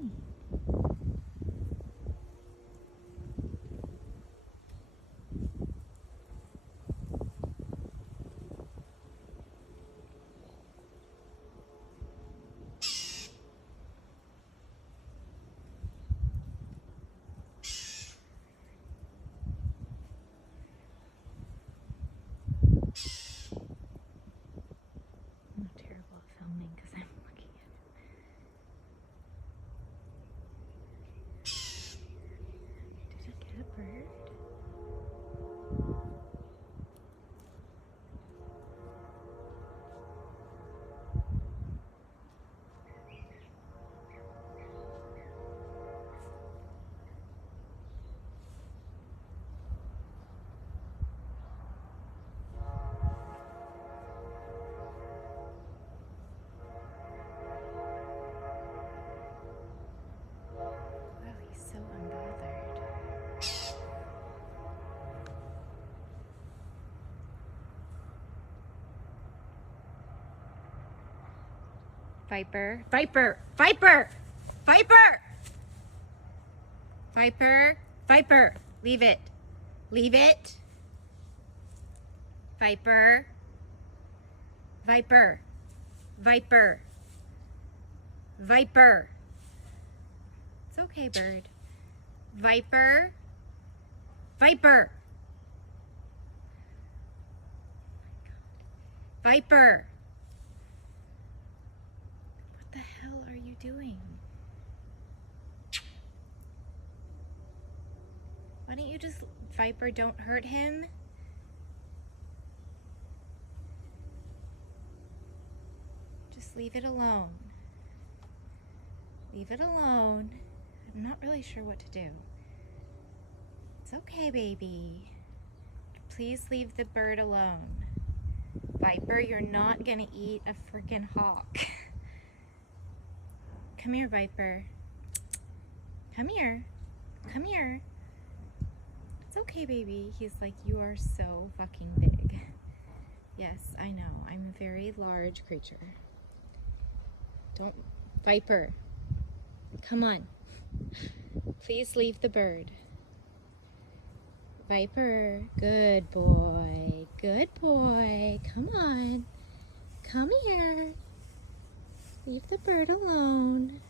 doing? I'm terrible at filming because I'm looking at it. Did he get a bird? Wow, he's so unbothered. Viper, Viper, Viper, Viper, Viper, Viper, leave it, leave it, Viper, Viper, Viper, Viper. It's okay, bird. Viper, Viper, Viper. What the hell are you doing? Why don't you just, Viper, don't hurt him? Just leave it alone. Leave it alone. I'm not really sure what to do. It's okay, baby. Please leave the bird alone. Viper, you're not gonna eat a freaking hawk. Come here, Viper. Come here. Come here. It's okay, baby. He's like, you are so fucking big. Yes, I know. I'm a very large creature. Don't, Viper. Come on. Please leave the bird. Viper, good boy. Good boy. Come on. Come here. Leave the bird alone.